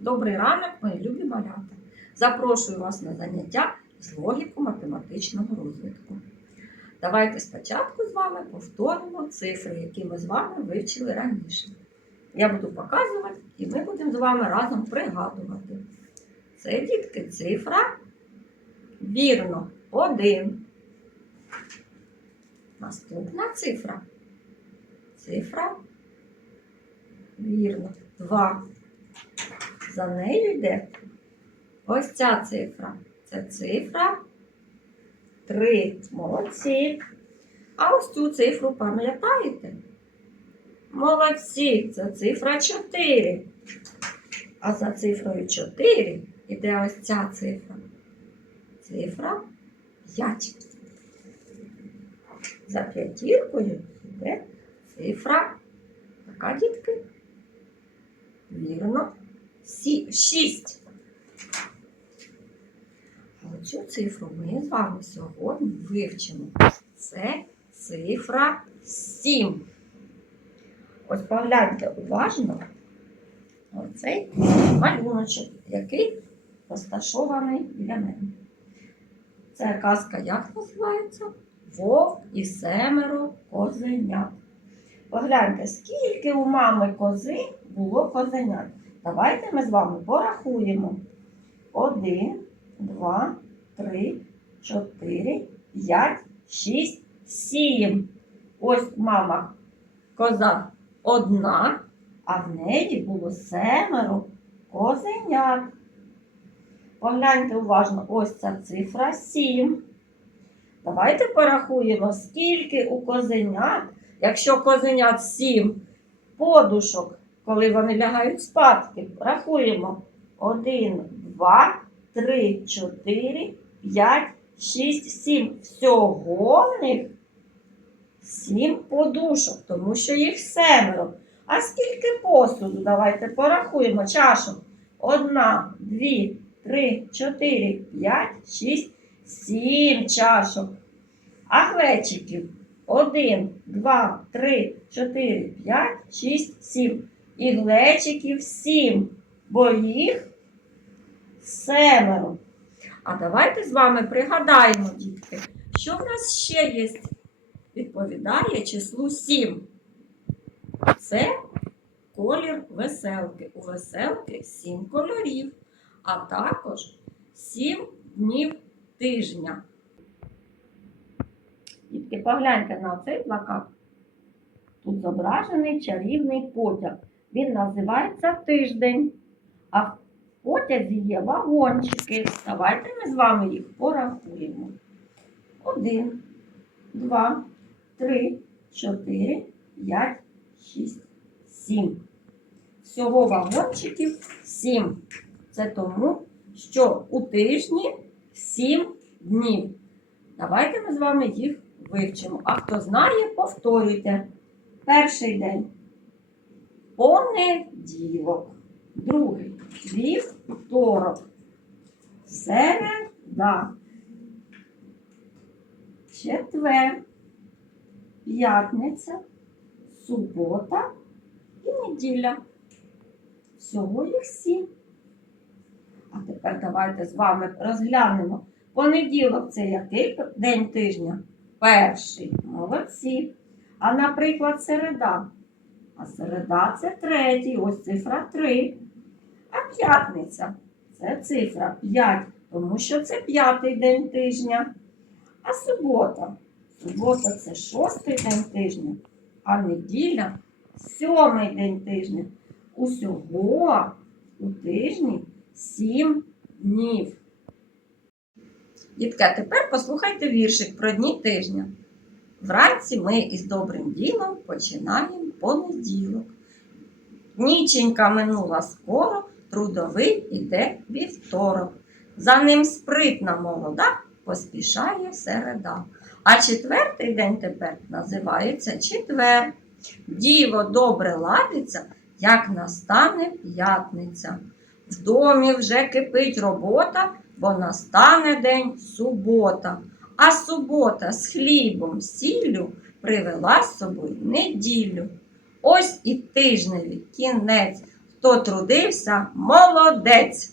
Добрий ранок, мої любі малята. Запрошую вас на заняття з логіко-математичного розвитку. Давайте спочатку з вами повторимо цифри, які ми з вами вивчили раніше. Я буду показувати, і ми будемо з вами разом пригадувати. Це дітки цифра. Вірно, один. Наступна цифра. Цифра. Вірно, два. За нею йде ось ця цифра. Це цифра 3. Молодці. А ось цю цифру пам'ятаєте? Молодці, це цифра 4. А за цифрою 4 йде ось ця цифра. Цифра 5. За п'ятіркою йде цифра. Така дітки. Вірно. Сі, шість. А оцю цифру ми з вами сьогодні вивчимо. Це цифра 7. Ось погляньте уважно оцей малюночок, який розташований біля мене. Це казка як називається? Вовк і семеро козенят. Погляньте, скільки у мами кози було козенят. Давайте ми з вами порахуємо. Один, два, три, чотири, п'ять, шість, сім. Ось мама коза одна, а в неї було семеро козенят. Погляньте уважно, ось ця цифра сім. Давайте порахуємо, скільки у козенят, якщо козенят сім подушок коли вони лягають спадки. Рахуємо. 1, 2, 3, 4, 5, 6, 7. Всього в них 7 подушок, тому що їх семеро. А скільки посуду? Давайте порахуємо чашок. Одна, дві, три, чотири, п'ять, шість, сім чашок. А глечиків? Один, два, три, чотири, п'ять, шість, сім і глечиків сім, бо їх семеро. А давайте з вами пригадаємо, дітки, що в нас ще є, відповідає числу сім. Це колір веселки. У веселки сім кольорів, а також сім днів тижня. Дітки, погляньте на цей плакат. Тут зображений чарівний потяг. Він називається тиждень. А в потязі є вагончики. Давайте ми з вами їх порахуємо. Один, два, три, чотири, п'ять, шість, сім. Всього вагончиків сім. Це тому, що у тижні сім днів. Давайте ми з вами їх вивчимо. А хто знає, повторюйте. Перший день понеділок, другий вівторок, середа, четвер, п'ятниця, субота і неділя. Всього їх сім. А тепер давайте з вами розглянемо. Понеділок це який день тижня? Перший. Молодці. А, наприклад, середа. А середа це третій, ось цифра 3. А п'ятниця це цифра 5, тому що це п'ятий день тижня. А субота. Субота це шостий день тижня, а неділя сьомий день тижня. Усього у тижні сім днів. Дітка, тепер послухайте віршик про дні тижня. Вранці ми із добрим ділом починаємо понеділок. Ніченька минула скоро, трудовий іде вівторок. За ним спритна молода поспішає середа. А четвертий день тепер називається четвер. Діло добре ладиться, як настане п'ятниця. В домі вже кипить робота, бо настане день субота. А субота з хлібом, сіллю привела з собою неділю. Ось і тижневі кінець. Хто трудився, молодець.